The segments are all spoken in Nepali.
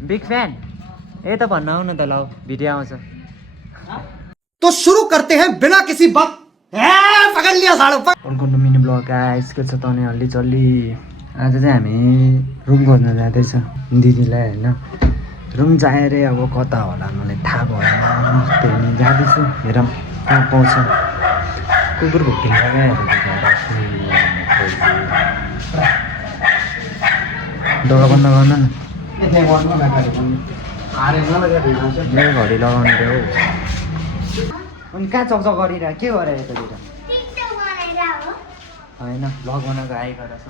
बिग फ्यान ए त भन्न आउनु त ल भिडियो आउँछ तो शुरू करते हैं बिना किसी बात पकड़ लिया सालो अर्को मिनी ब्लग गाइस के छ त नि हल्ली चल्ली आज चाहिँ हामी रुम खोज्न जाँदैछ दिदीलाई होइन रुम जाए रे अब कता होला मलाई थाहा भएन त्यही नि जाँदैछु हेरौँ कहाँ पाउँछ कुकुर भुक्टिन्छ क्या डोका बन्द गर्न न घडी लगाउनु थियो अनि कहाँ चकचक गरिरह के गरे यतातिर होइन भ्लग बनाएको आइ गरेछ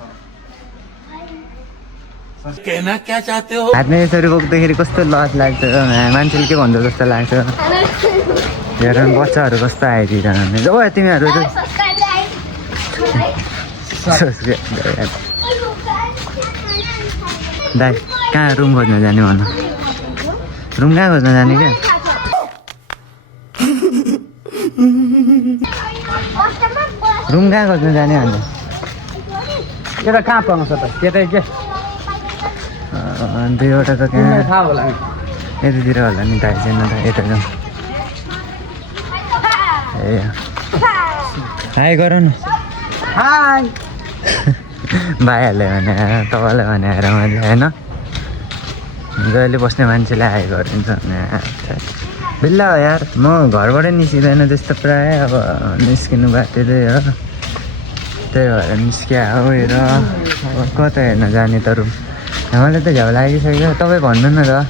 कहना क्या चाहते हो हातमा यसरी बोक्दाखेरि कस्तो लज लाग्छ मान्छेले के भन्छ जस्तो लाग्छ हेर बच्चाहरू कस्तो आइदिएर ओ तिमीहरू दाइ कहाँ रुम खोज्न जाने भन रुम कहाँ खोज्न जाने क्या रुम कहाँ खोज्न जाने भन्दा केटा कहाँ पाउँछ त केटै के दुईवटा त कहाँ थाहा होला यतातिर होला नि दाइ चाहिँ त यता जाउँ ए हाई गर न हाई भाइहरूले भने तपाईँलाई भनेर मैले होइन जहिले बस्ने मान्छेलाई हाई गरिदिन्छ भने बिल्ला हो यार म घरबाटै निस्किँदैन त्यस्तो प्रायः अब निस्किनु भएको त्यही हो त्यही भएर निस्किया हो हेर अब कता हेर्न जाने त रुम मलाई त झ्याउ लागिसक्यो तपाईँ भन्नु न त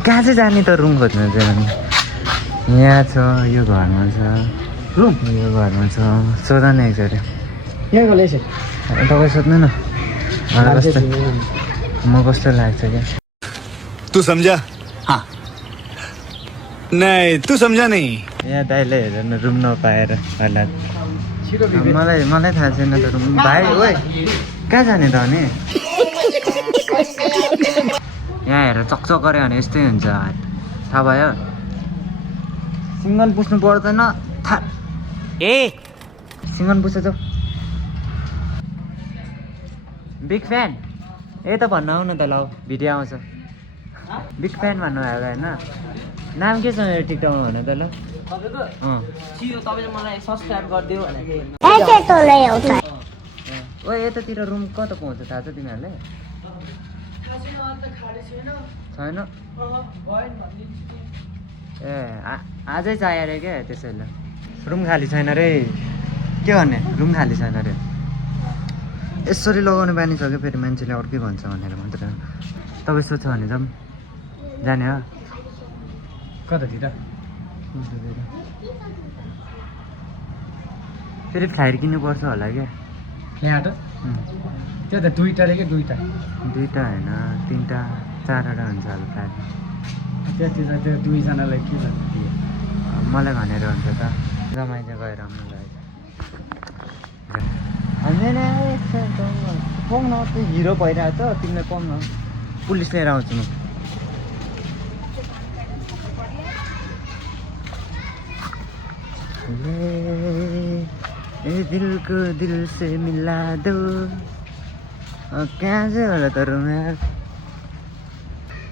कहाँ चाहिँ जाने त रुम खोज्नु चाहिँ यहाँ छ यो घरमा छ रुम यो घरमा छ सोध न एकचोटि यहाँ गएछ तपाईँ सोध्नु न मलाई कस्तो म कस्तो लाग्छ क्या तू समझा हाँ नहीं तू समझा नहीं यहाँ दाइले हेर न रुम नपाएर होला छिटो मलाई थाहा छैन त रुम भाइ ओए कहाँ जाने त अनि यहाँ हेर चकचक गऱ्यो भने यस्तै हुन्छ थाहा भयो सिङ्गल पुस्नु पर्दैन थाहा ए सिङ्गल पुस्छ त बिग फ्यान ए त भन्न आउनु त ल भिडियो आउँछ बिग फ्यान भन्नुभएको होइन नाम के छ मेरो टिकटकमा भन त ल ओ यतातिर रुम कता पाउँछ थाहा छ तिमीहरूलाई छैन ए आजै चाहियो अरे क्या त्यसैले रुम खाली छैन रे के भन्ने रुम खाली छैन रे यसरी लगाउने बानी छ क्या फेरि मान्छेले अर्कै भन्छ भनेर मात्र तपाईँ सोध्छ भने जाऊँ जाने हो कतातिर फेरि फ्लाइट किन्नुपर्छ होला क्या यहाँ त त्यो त दुईवटाले के दुईवटा दुईवटा होइन तिनवटा चारवटा हुन्छ होला फ्लाइट त्यति त त्यो दुईजनालाई के भन्नु मलाई भनेर हुन्छ त रमाइलो गएर आउनु पाउन त्यो हिरो भइरहेको छ तिमीलाई पाउन पुलिस लिएर आउँछु म ए दिलको दिल से मिला दो कहाँ चाहिँ होला त रुम यार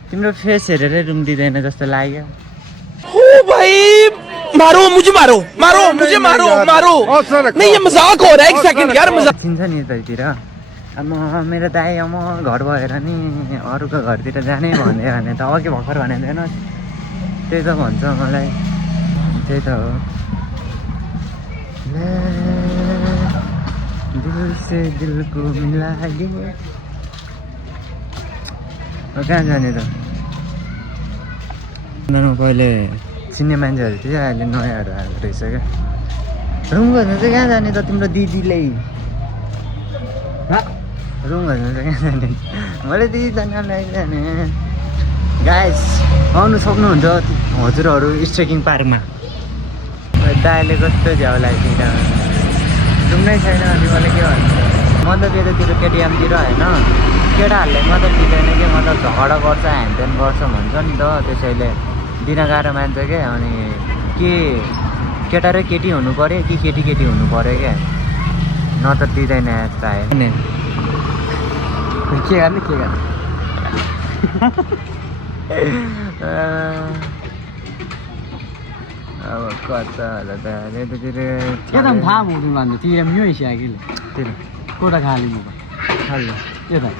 तिम्रो फेस हेरेरै रुम दिँदैन जस्तो लाग्यो मारो मुझे मारो मारो मुझे मारो मारो नहीं ये मजाक हो रहा है एक सेकंड यार मजाक चिन्छ नि यतातिर अब मेरो दाइ म घर भएर नि अरूको घरतिर जाने भन्यो भने त अघि भर्खर भनेको थिएन त्यही त भन्छ मलाई त्यही त हो दिल से दिलको मिलागे कहाँ जाने त पहिले चिन्ने मान्छेहरू थियो अहिले नयाँहरू आएको रहेछ क्या रुम खोज्नु चाहिँ कहाँ जाने त तिम्रो दिदीले रुम खोज्नु चाहिँ कहाँ जाने मैले दिदीजनालाई जाने गाइस आउनु सक्नुहुन्छ हजुरहरू स्ट्रेकिङ पार्कमा दाइले कस्तो झ्याउ लागिदिएर रुम नै छैन अनि मलाई के भन्नु मतलब यतातिर केटिएमतिर होइन केटाहरूले मतलब दिँदैन कि मतलब झगडा गर्छ ह्यानत्यान गर्छ भन्छ नि त त्यसैले दिन गाह्रो मान्छ क्या अनि के केटा र केटी हुनु पऱ्यो कि केटी केटी हुनु पऱ्यो क्या न त दिँदैन प्रायः के गर्ने अब कता होला त यतातिर एकदम थाहा हुँदैन भन्नु तिर मियो हिसाकिल तिर कोटा खाली म खाल्लो यता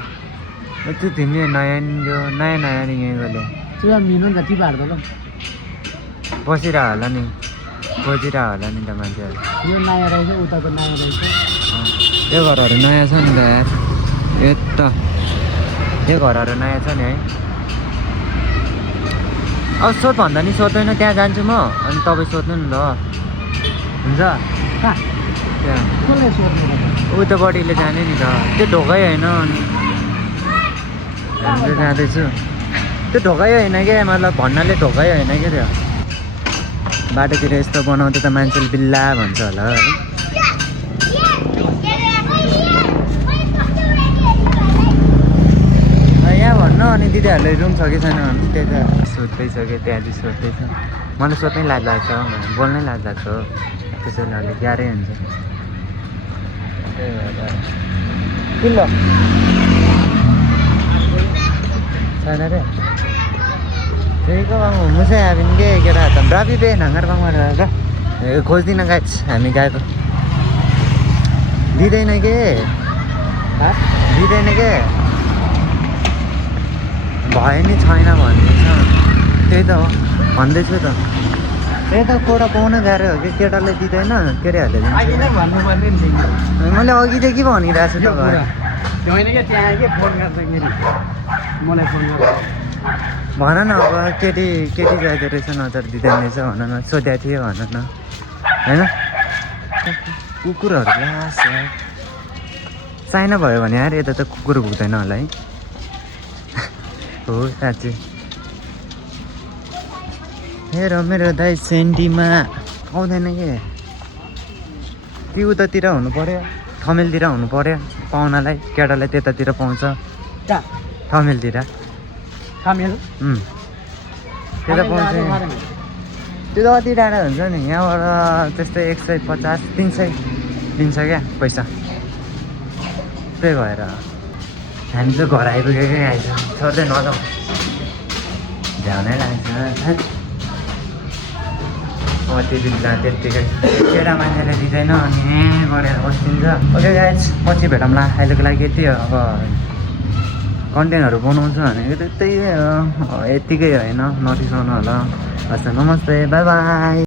त्यो तिमी नयाँ यो नयाँ नयाँ नि यहाँ गले त्यो मिनु नि त टिपाहरू त ल बसिरह होला नि खोजिरह होला नि त मान्छेहरू यो नयाँ रहेछ उताको नयाँ रहेछ यो घरहरू नयाँ छ नि त यार यता यो घरहरू नयाँ छ नि है अब सोध भन्दा नि सोध्दैन त्यहाँ जान्छु म अनि तपाईँ सोध्नु नि ल हुन्छ कहाँ त्यहाँ कसले सोध्नु उतापट्टिले जाने नि त त्यो ढोकै होइन अनि हामी चाहिँ जाँदैछु त्यो ढोकै होइन क्या मतलब भन्नाले ढोकै होइन क्या त्यो बाटोतिर यस्तो बनाउँदा त मान्छेले बिल्ला भन्छ होला है यहाँ भन्नु अनि दिदीहरूले रुम छ कि छैन भने त्यही त सोध्दैछ कि त्यहाँदेखि सोध्दैछ मलाई सोध्नै लाज लाग्छ बोल्नै लाज लाग्छ हो त्यसैले अलिक गाह्रै हुन्छ त्यही भएर किलो छैन रे ठीक हो मुझे आएंगे केटा त राबी बे नगर बंगमा खोज्दिनँ गाछ हामी गएको दिँदैन के दिँदैन के भयो नि छैन भन्दैछ त्यही त हो भन्दैछु त त्यही त कोटा पाउन गाह्रो हो कि केटाले दिँदैन केटाहरूले अहिले नै भन्नुपर्ने नि तिमीले मैले अघिदेखि भनिरहेको छु त घर त्यो होइन क्या त्यहाँ आयो कि फोन गर्दाखेरि मलाई फोन गर्दा भन न अब केटी जाँदो रहेछ नजर दिँदैन रहेछ भन न सोधेको थिएँ भन न होइन कुकुरहरू लास चाइना भयो भने यार यता त कुकुर भुक्दैन होला है हो साँच्चै मेरो दाइ सेन्टीमा आउँदैन कि उतातिर हुनु पऱ्यो थमेलतिर हुनु पऱ्यो पाहुनालाई केटालाई त्यतातिर पाउँछ कहाँ थमेलतिर कामेल त्यता पाउँछ त्यो त अति टाढा हुन्छ नि यहाँबाट त्यस्तै 150 300 दिन्छ क्या पैसा त्यही भएर हामी चाहिँ घर आइपुगेकै आइज छोड्दै नजाउँ झ्याउनै लाग्छ त्यति त्यत्तिकै केटा मान्छेले दिँदैन अनि गरेर बस्दिन्छ ओके गाइज पछि भेटौँला अहिलेको लागि यति हो अब कन्टेन्टहरू बनाउँछ भनेको त्यही हो यत्तिकै होइन नरिसाउनु होला हस् नमस्ते बाई बाई